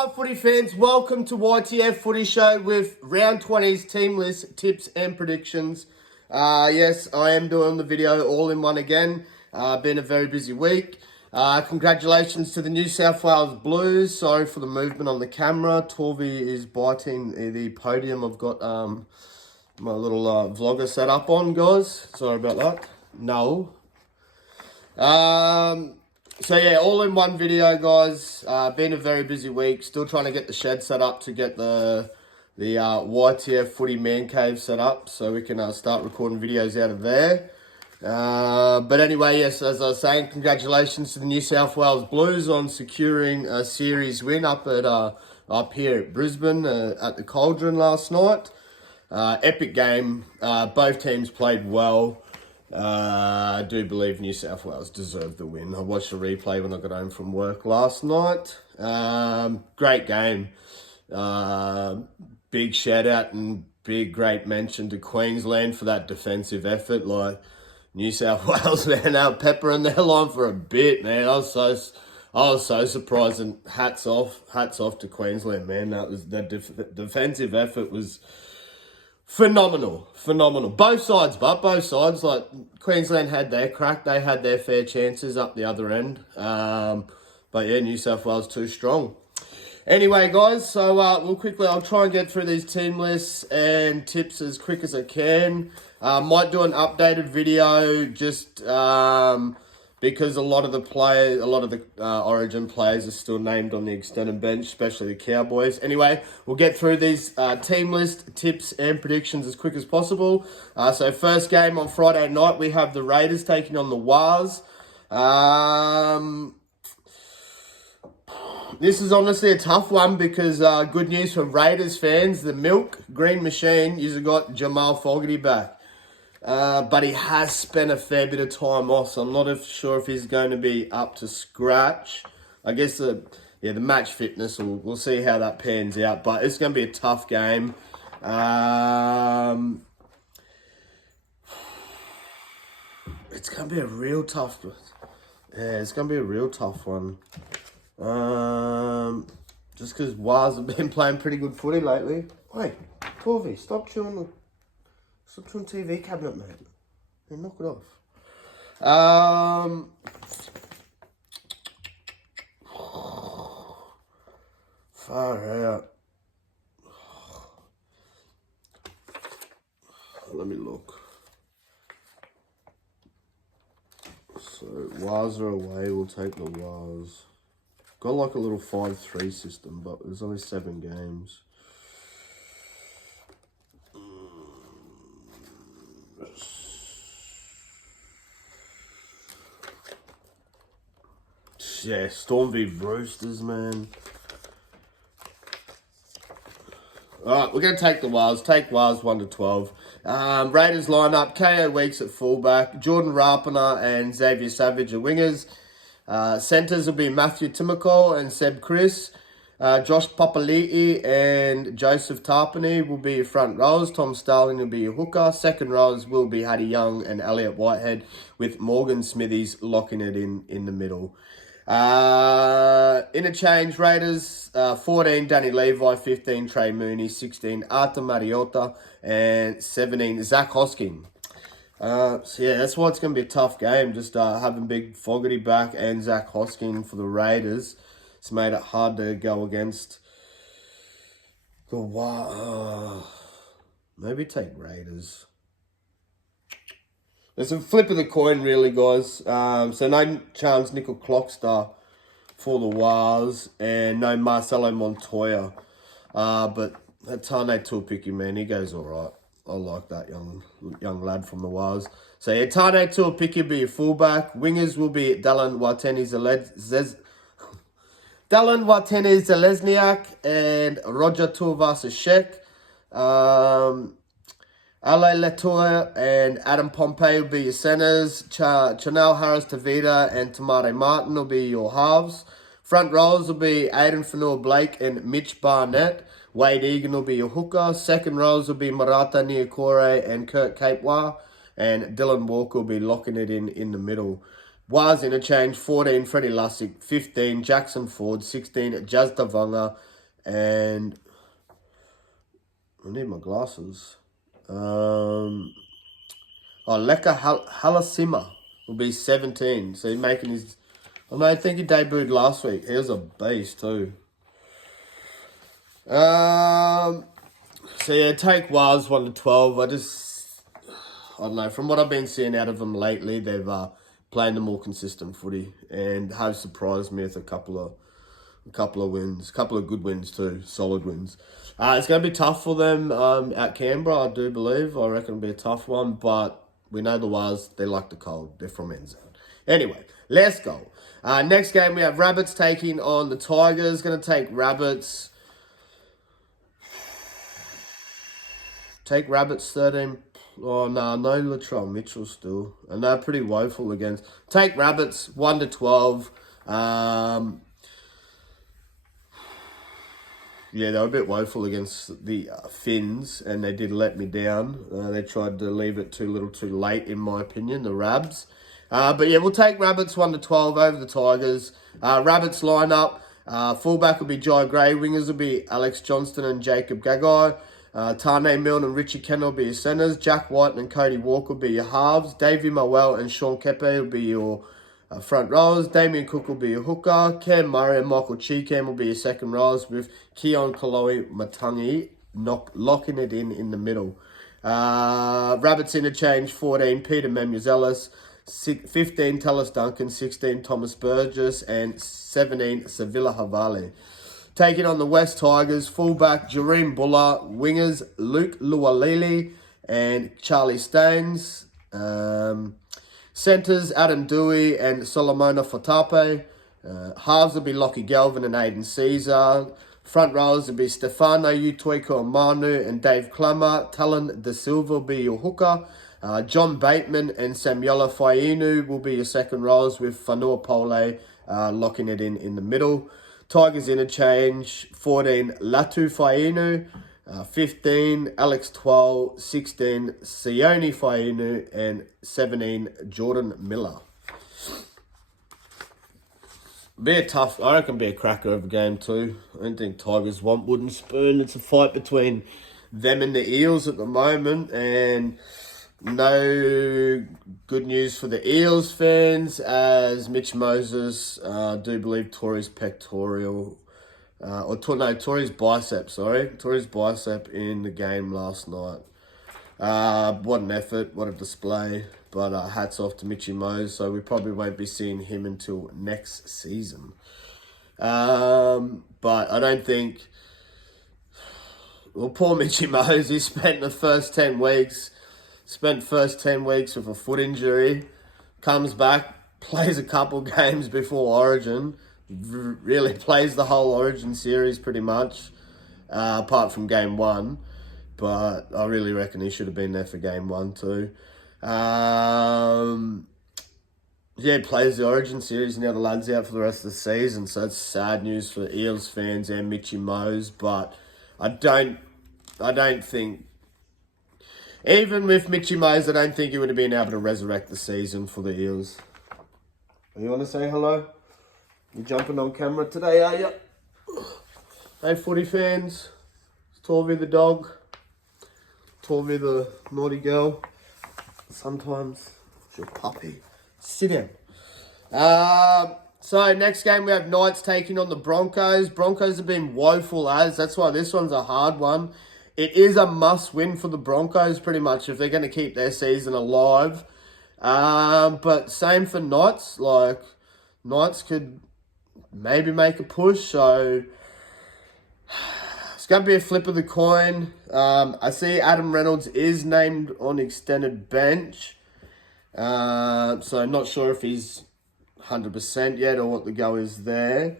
Hi footy fans, welcome to YTF Footy Show with round 20's team list, tips and predictions. Yes, I am doing the video all in one again. Been a very busy week. Congratulations to the New South Wales Blues. Sorry for the movement on the camera. Torvey is biting the podium. I've got my little vlogger set up on, guys. Sorry about that. No. So yeah, all in one video, guys. Been a very busy week. Still trying to get the shed set up to get the YTF Footy Man Cave set up so we can start recording videos out of there. But anyway, yes, as I was saying, congratulations to the New South Wales Blues on securing a series win up here at Brisbane at the Cauldron last night. Epic game. Both teams played well. I do believe New South Wales deserved the win. I watched the replay when I got home from work last night. Great game. Big shout out and big great mention to Queensland for that defensive effort. Like New South Wales, man, they were peppering their line for a bit, man. I was so surprised, and hats off to Queensland, man. That defensive effort was phenomenal. Both sides. Like Queensland had their crack, they had their fair chances up the other end. But yeah, New South Wales too strong. Anyway, guys, so I'll try and get through these team lists and tips as quick as I can. Might do an updated video just because a lot of the Origin players are still named on the extended bench, especially the Cowboys. Anyway, we'll get through these team list tips and predictions as quick as possible. So first game on Friday night, we have the Raiders taking on the Wars. This is honestly a tough one because good news for Raiders fans, the Milk Green Machine, you've got Jamal Fogarty back. But he has spent a fair bit of time off, so I'm not sure if he's going to be up to scratch. I guess the match fitness, we'll see how that pans out. But it's going to be a tough game. It's going to be a real tough. Yeah, it's going to be a real tough one. Just because Waz have been playing pretty good footy lately. Wait, Torvey, stop chewing TV cabinet, mate. Hey, knock it off. Far out. Let me look. So, Waz are away. We'll take the Waz. Got like a little 5-3 system, but there's only 7 games. Yeah, Storm v Roosters, man. Alright, we're going to take the Wars. Take Wars 1-12. Raiders lineup, KO Weeks at fullback, Jordan Rapana and Xavier Savage are wingers. Centres will be Matthew Timokol and Seb Chris. Josh Papali'i and Joseph Tarpany will be your front rows. Tom Starling will be your hooker. Second rows will be Hattie Young and Elliot Whitehead, with Morgan Smithies locking it in the middle. Interchange Raiders, 14 Danny Levi, 15 Trey Mooney, 16 Arthur Mariota, and 17 Zach Hosking. So yeah, that's why it's going to be a tough game. Just having Big Fogarty back and Zach Hosking for the Raiders, it's made it hard to go against the maybe take Raiders. It's a flip of the coin, really, guys. So no Charles Nickel Clockstar for the Wars and no Marcelo Montoya. But that Tane Tuapiki, man, he goes all right. I like that young lad from the Wars. So yeah, Tane Tuapiki will be your fullback. Wingers will be Dallin Watene-Zelezniak and Roger Tuivasa-Sheck. Ale Latour and Adam Pompey will be your centres. Chanel Harris-Tavita and Tamare Martin will be your halves. Front rows will be Aiden Fanua-Blake and Mitch Barnett. Wade Egan will be your hooker. Second rows will be Marata Niokore and Kurt Capewar. And Dylan Walker will be locking it in the middle. Was interchange, 14 Freddie Lussick, 15 Jackson Ford, 16 Jaz Davonga, And I need my glasses. Leka Halasima will be 17. So he's making his... I think he debuted last week. He was a beast too. So yeah, take Waz 1-12. I don't know. From what I've been seeing out of them lately, they've playing the more consistent footy and have surprised me with a couple of wins, a couple of good wins too, solid wins. It's going to be tough for them at Canberra, I do believe. I reckon it'll be a tough one, but we know the Waz, they like the cold. They're from Enzo. Anyway, let's go. Next game, we have Rabbits taking on the Tigers. Going to take Rabbits. Take Rabbits 13. Oh, no Latrell Mitchell still. And they're pretty woeful against. Take Rabbits 1-12. Yeah, they were a bit woeful against the Finns, and they did let me down. They tried to leave it too little too late, in my opinion, the Rabs. But yeah, we'll take Rabbits 1-12 over the Tigers. Rabbits lineup. Fullback will be Jai Gray. Wingers will be Alex Johnston and Jacob Gagai. Tane Milne and Richie Kennel will be your centres. Jack White and Cody Walker will be your halves. Davey Mowell and Sean Kepe will be your front rows. Damien Cook will be your hooker. Cam Murray and Michael Cheekham will be your second rows, with Keon Kaloi Matangi locking it in the middle. Rabbits interchange 14 Peter Memuzelis, 15 Tallis Duncan, 16 Thomas Burgess, and 17 Sevilla Havali. Taking on the West Tigers, fullback Jareem Buller, wingers Luke Lualili and Charlie Staines. Centres, Adam Dewey and Solomona Fotape. Halves will be Lockie Galvin and Aiden Caesar. Front rows will be Stefano Utoiko Manu and Dave Clemmer. Talon De Silva will be your hooker. John Bateman and Samuela Fainu will be your second rows, with Fanua Pole locking it in the middle. Tigers interchange 14 Latu Fainu. 15, Alex Twal, 16, Sione Fainu, and 17, Jordan Miller. I reckon be a cracker of a game too. I don't think Tigers want wooden spoon. It's a fight between them and the Eels at the moment, and no good news for the Eels fans, as Mitch Moses, I do believe, tore his pectoral... Tori's bicep, Tori's bicep in the game last night. What an effort, what a display. But hats off to Mitchy Mose, so we probably won't be seeing him until next season. But I don't think... Well, poor Mitchy Mose, he spent the first 10 weeks with a foot injury, comes back, plays a couple games before Origin, really plays the whole Origin series pretty much, apart from game 1. But I really reckon he should have been there for game 1 too. Plays the Origin series, and now the lad's out for the rest of the season. So it's sad news for Eels fans and Mitchy Mose. But I don't think, even with Mitchy Mose, I don't think he would have been able to resurrect the season for the Eels. You want to say hello? You're jumping on camera today, are you? Hey, footy fans. It's Torvi the dog. Torvi the naughty girl. Sometimes it's your puppy. Sit down. So next game we have Knights taking on the Broncos. Broncos have been woeful as. That's why this one's a hard one. It is a must win for the Broncos pretty much if they're going to keep their season alive. But same for Knights. Like, Knights could maybe make a push, so it's going to be a flip of the coin. I see Adam Reynolds is named on extended bench, so I'm not sure if he's 100% yet or what the go is there,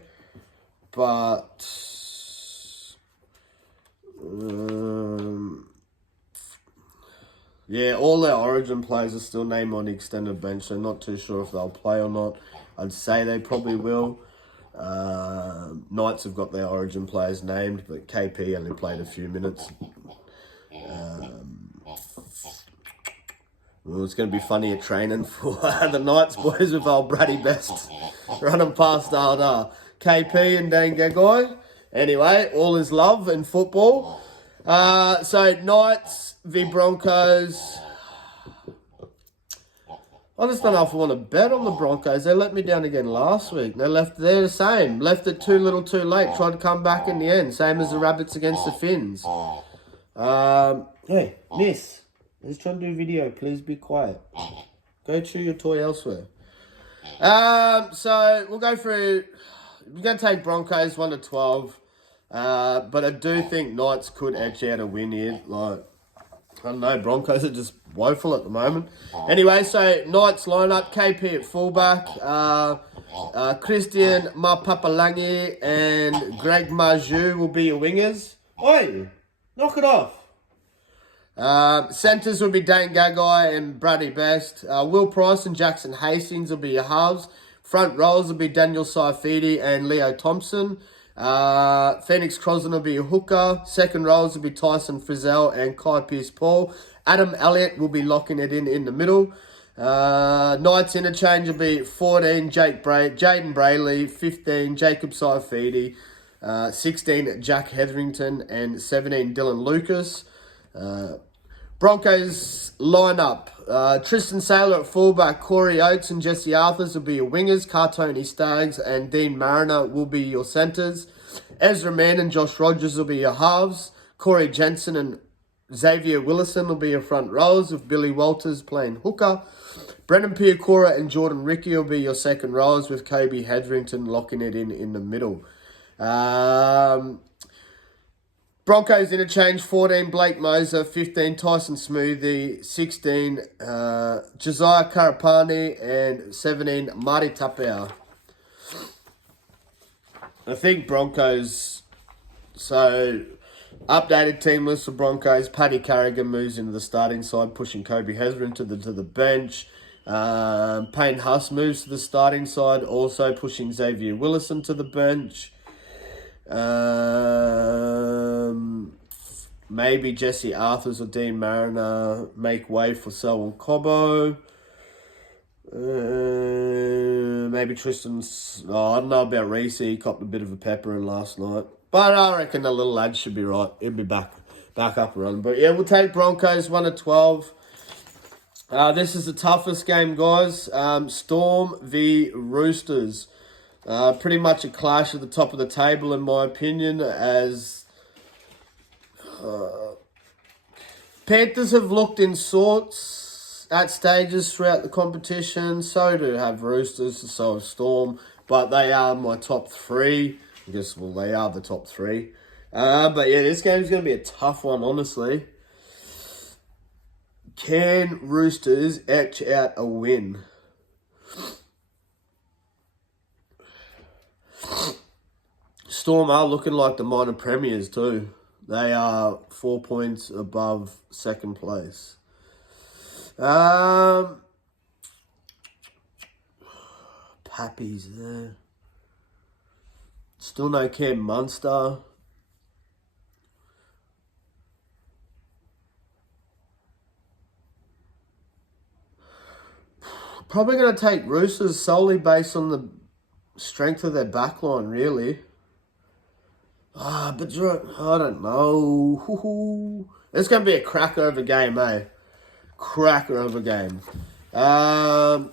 but all their Origin players are still named on the extended bench, so not too sure if they'll play or not. I'd say they probably will. Knights have got their Origin players named, but KP only played a few minutes. It's going to be funny at training for the Knights boys with old Brady Best running past KP and Dan Gagai. Anyway, all is love in football. So Knights v Broncos. I just don't know if I want to bet on the Broncos. They let me down again last week. They're the same. Left it too little too late. Tried to come back in the end. Same as the Rabbits against the Finns. Hey, miss. Let's try and do video. Please be quiet. Go chew your toy elsewhere. So we'll go through. We're going to take Broncos 1-12. But I do think Knights could edge out a win here. Like, I don't know, Broncos are just woeful at the moment. Anyway, so Knights lineup, KP at fullback, Christian Mapapalangi and Greg Marju will be your wingers. Oi, knock it off. Centres will be Dane Gagai and Bradley Best. Will Price and Jackson Hastings will be your halves. Front rows will be Daniel Saifidi and Leo Thompson. Phoenix Crosland will be a hooker. Second rows will be Tyson Frizzell and Kai Pearce-Paul. Adam Elliott will be locking it in the middle. Knights interchange will be 14 Jaden Brayley, 15 Jacob Saifidi, 16 Jack Hetherington and 17 Dylan Lucas. Broncos lineup. Tristan Saylor at fullback, Corey Oates and Jesse Arthurs will be your wingers. Cartoni Staggs and Dean Mariner will be your centres. Ezra Mann and Josh Rogers will be your halves. Corey Jensen and Xavier Willison will be your front rows, with Billy Walters playing hooker. Brendan Piacora and Jordan Ricky will be your second rows, with Kobe Hetherington locking it in the middle. Broncos interchange, 14 Blake Moser, 15 Tyson Smoothie, 16 Josiah Karapani and 17 Marty Tapia. I think Broncos, so updated team list for Broncos. Paddy Carrigan moves into the starting side, pushing Kobe Hetherington to the bench. Payne Huss moves to the starting side, also pushing Xavier Willison to the bench. Maybe Jesse Arthurs or Dean Mariner make way for Selwyn Cobbo. Maybe Tristan's... I don't know about Reese. He copped a bit of a pepper in last night. But I reckon the little lad should be right. He'll be back up and running. But yeah, we'll take Broncos 1-12. This is the toughest game, guys. Storm v Roosters. Pretty much a clash at the top of the table, in my opinion, as Panthers have looked in sorts at stages throughout the competition. So do have Roosters, so have Storm, but they are my top three. I guess, well, they are the top three. But yeah, this game's going to be a tough one, honestly. Can Roosters etch out a win? Storm are looking like the minor premiers too. They are 4 points above second place. Pappy's there. Still no Cam Munster. Probably going to take Roosters solely based on the strength of their backline, really. But I don't know. It's going to be a cracker of a game, eh? Cracker of a game. Trying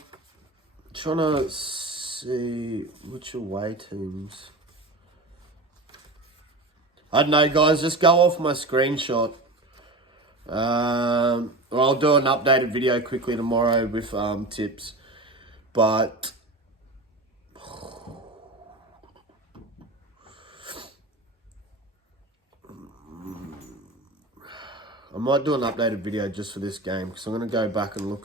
to see which away teams. I don't know, guys. Just go off my screenshot. I'll do an updated video quickly tomorrow with tips. But I might do an updated video just for this game, because I'm going to go back and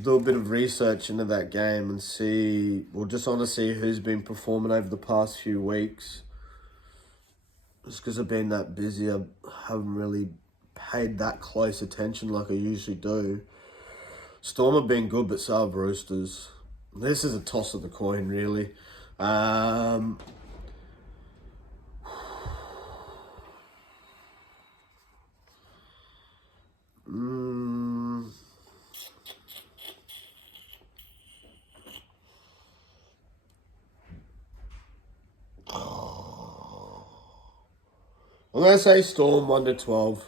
do a bit of research into that game and see, just want to see who's been performing over the past few weeks. Just because I've been that busy, I haven't really paid that close attention like I usually do. Storm have been good, but so have Roosters. This is a toss of the coin, really. I'm going to say Storm 1-12.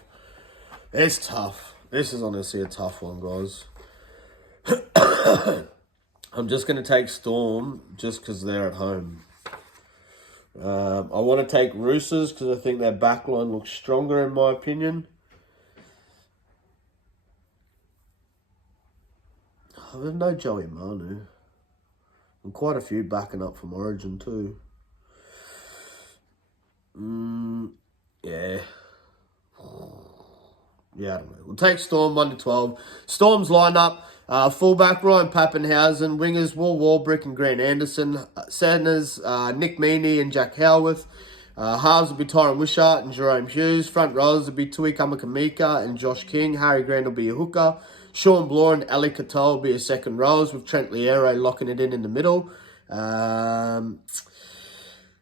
It's tough. This is honestly a tough one, guys. I'm just going to take Storm just because they're at home. I want to take Roosters because I think their backline looks stronger in my opinion. Oh, there's no Joey Manu. And quite a few backing up from Origin too. Yeah. Yeah, I don't know. We'll take Storm 1-12. Storm's lineup. Fullback Ryan Pappenhausen. Wingers Will Warbrick and Grant Anderson. Centers Nick Meaney and Jack Howarth. Halves will be Tyron Wishart and Jerome Hughes. Front rows will be Tui Kamakamika and Josh King. Harry Grant will be a hooker. Sean Bloor and Ali Katoa will be a second rows with Trent Liero locking it in the middle.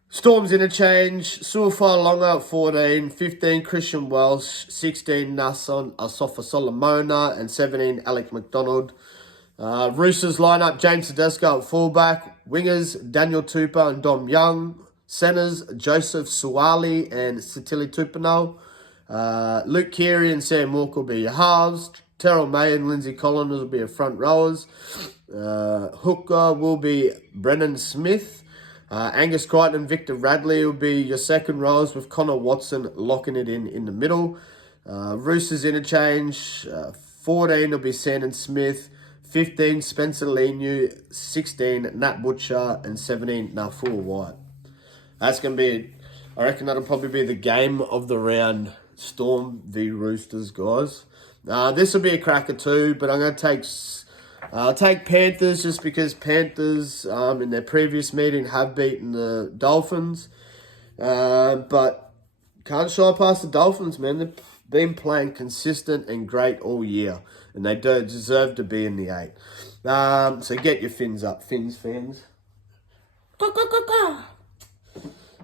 Storms interchange, Suafai Longa at 14, 15 Christian Welsh, 16 Nason Asofa Solomona, and 17 Alec McDonald. Roosters lineup, James Tedesco at fullback, wingers Daniel Tupou and Dom Young, centers Joseph Suwali and Sitili Tupano. Luke Keary and Sam Walker will be your halves. Terrell May and Lindsay Collins will be your front rowers. Hooker will be Brennan Smith. Angus Crichton and Victor Radley will be your second rows with Connor Watson locking it in the middle. Roosters interchange, 14 will be Sandon Smith, 15 Spencer Leniu, 16 Nat Butcher, and 17 Nafua White. That's going to be, I reckon that'll probably be the game of the round, Storm v Roosters, guys. This will be a cracker too, but I'm going to take Panthers just because Panthers in their previous meeting have beaten the Dolphins. But can't shy past the Dolphins, man. They've been playing consistent and great all year. And they do deserve to be in the 8. So get your fins up, Fins fans.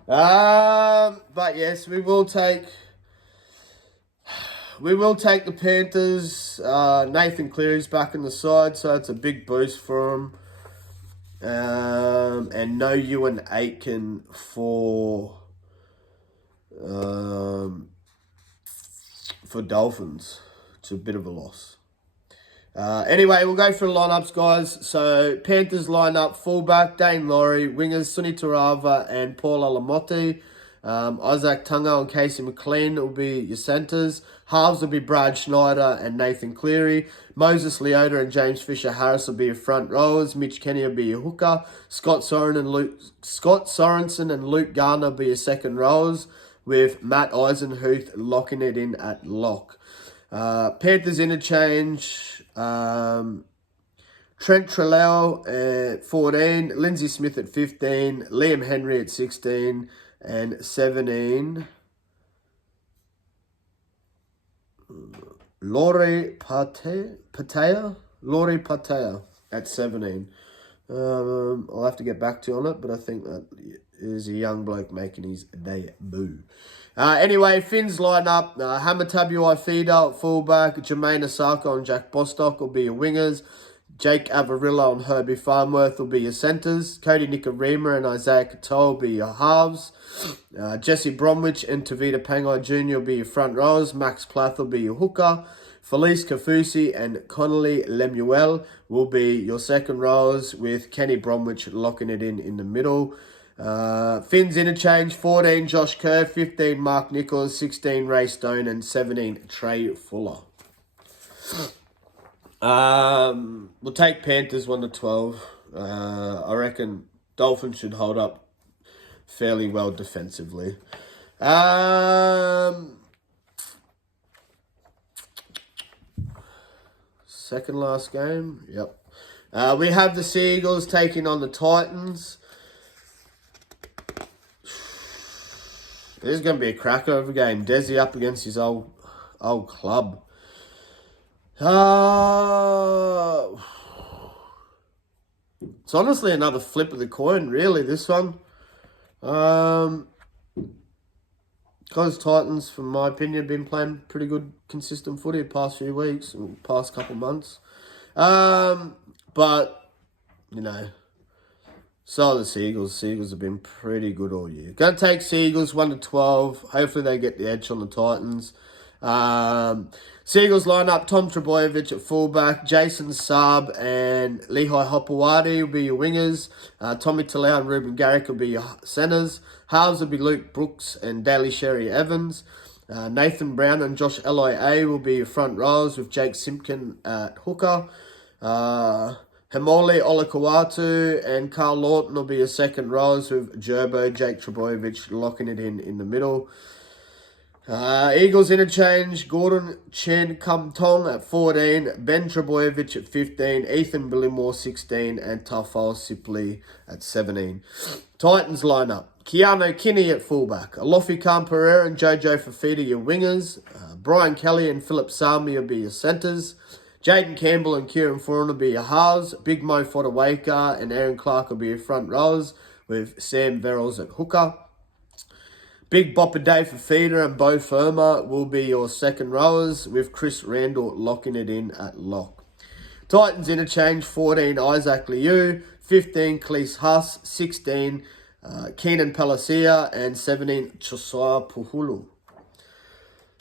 But yes, we will take the Panthers. Nathan Cleary's back in the side, so it's a big boost for him. And no Ewan Aitken for Dolphins. It's a bit of a loss. Anyway, we'll go through the lineups, guys. So Panthers lineup: fullback Dane Laurie, wingers Suni Tarava and Paul Alamotti. Isaac Tunga and Casey McLean will be your centres. Halves will be Brad Schneider and Nathan Cleary. Moses Leota and James Fisher-Harris will be your front rowers. Mitch Kenny will be your hooker. Scott Sorensen and Luke Garner will be your second rowers, with Matt Eisenhuth locking it in at lock. Panthers interchange. Trent Trelao at 14. Lindsay Smith at 15. Liam Henry at 16. And 17, Laurie Patea at 17. I'll have to get back to you on it, but I think that is a young bloke making his debut. Anyway, Finns line up. Hamatabu Ifida at fullback. Jermaine Asako and Jack Bostock will be your wingers. Jake Avarillo and Herbie Farnworth will be your centres. Cody Nikorima and Isaiah Katoa will be your halves. Jesse Bromwich and Tavita Pangai Jr. will be your front rows. Max Plath will be your hooker. Felice Kafusi and Connolly Lemuel will be your second rows, with Kenny Bromwich locking it in the middle. Finns interchange: 14 Josh Kerr, 15 Mark Nichols, 16 Ray Stone, and 17 Trey Fuller. We'll take Panthers 1-12. I reckon Dolphins should hold up fairly well defensively. Second last game. Yep. We have the Seagulls taking on the Titans. This is going to be a cracker of a game. Desi up against his old club. It's honestly another flip of the coin, really, this one. Because Titans, from my opinion, have been playing pretty good, consistent footy the past few weeks, or past couple months. But, you know, So are the Seagulls. Seagulls have been pretty good all year. Going to take Seagulls 1-12. Hopefully they get the edge on the Titans. Seagulls line up Tom Trbojevic at fullback, Jason Saab and Lehigh Hopewadi will be your wingers. Tommy Talau and Ruben Garrick will be your centres. Halves will be Luke Brooks and Daly Sherry Evans. Nathan Brown and Josh L.I.A. will be your front rows with Jake Simpkin at hooker. Hemoli Olakawatu and Carl Lawton will be your second rows with Gerbo, Jake Trbojevic locking it in the middle. Eagles interchange, Gordon Chen Kum Tong at 14, Ben Trbojevic at 15, Ethan Billimore 16, and Tafal Sipley at 17. Titans lineup, Keanu Kinney at fullback, Alofi Khan Pereira and Jojo Fafita your wingers, Brian Kelly and Philip Sami will be your centres, Jaden Campbell and Kieran Foran will be your halves, Big Mo Fodawaker and Aaron Clark will be your front rows, with Sam Verrills at hooker. Big Bopper Dave Fafita and Bo Firma will be your second rowers, with Chris Randall locking it in at lock. Titans interchange, 14 Isaac Liu, 15 Cleese Huss, 16 Keenan Palacia, and 17 Josiah Puhulu.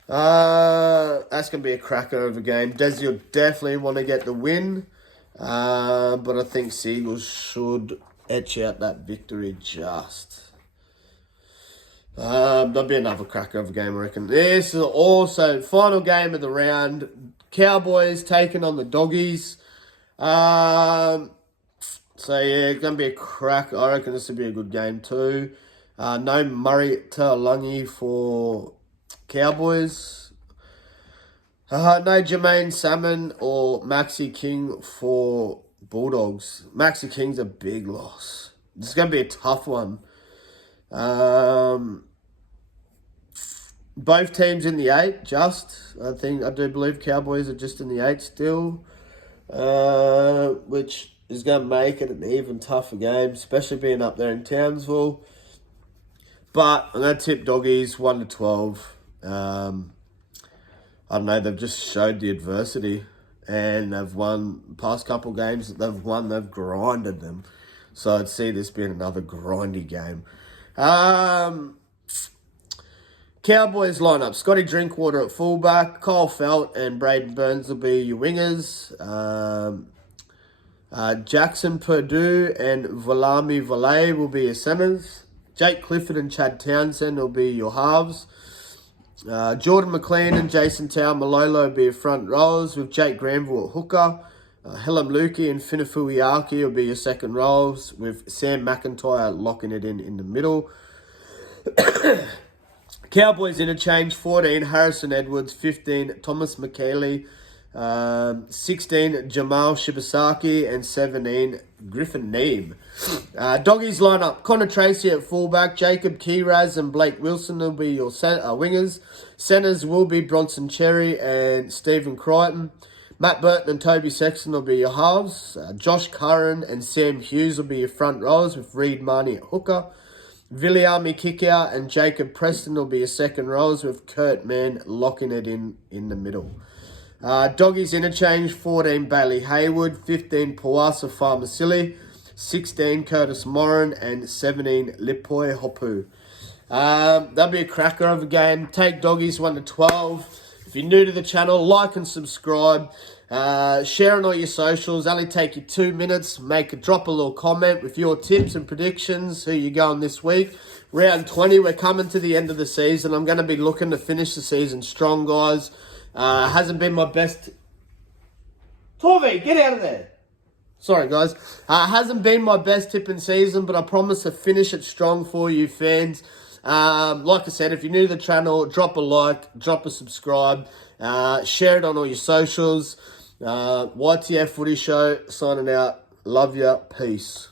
That's going to be a cracker of a game. Desi will definitely want to get the win, but I think Seagulls should etch out that victory just. There'll be another cracker of a game, I reckon. This is also final game of the round. Cowboys taking on the Doggies. So yeah, it's going to be a crack. I reckon this will be a good game too. No Murray Taulagi for Cowboys. No Jermaine Salmon or Maxi King for Bulldogs. Maxi King's a big loss. This is going to be a tough one. Both teams in the 8, I do believe Cowboys are just in the 8 still, which is going to make it an even tougher game, especially being up there in Townsville. But I'm going to tip Doggies 1-12. I don't know, they've just showed the adversity and they've won the past couple games that they've grinded them. So I'd see this being another grindy game. Cowboys lineup, Scotty Drinkwater at fullback, Kyle Felt and Braden Burns will be your wingers. Jackson Purdue and Valami Valet will be your centres. Jake Clifford and Chad Townsend will be your halves. Jordan McLean and Jason Taumalolo will be your front rows, with Jake Granville at hooker. Helem Lukey and Finafuiaki will be your second rows, with Sam McIntyre locking it in the middle. Cowboys interchange, 14 Harrison Edwards, 15 Thomas McKaylee, 16 Jamal Shibasaki, and 17 Griffin Neeb. Doggies lineup, Connor Tracy at fullback, Jacob Kiraz and Blake Wilson will be your wingers. Centres will be Bronson Cherry and Stephen Crichton. Matt Burton and Toby Sexton will be your halves. Josh Curran and Sam Hughes will be your front rows, with Reed Marnie at hooker. Viliami Kickout and Jacob Preston will be your second rows, with Kurt Mann locking it in the middle. Doggies interchange, 14 Bailey Hayward, 15 Pawasa Farmasili, 16 Curtis Moran, and 17 Lipoi Hopu. That'll be a cracker of a game. Take Doggies 1-12. If you're new to the channel, like and subscribe. Share on all your socials. Only take you 2 minutes. Drop a little comment with your tips and predictions. Who you going this week? Round 20. We're coming to the end of the season. I'm going to be looking to finish the season strong, guys. Hasn't been my best. Torvey, get out of there. Sorry, guys. Hasn't been my best tipping season, but I promise to finish it strong for you fans. Like I said, if you're new to the channel, drop a like, drop a subscribe, share it on all your socials. YTF Footy Show, signing out. Love ya. Peace.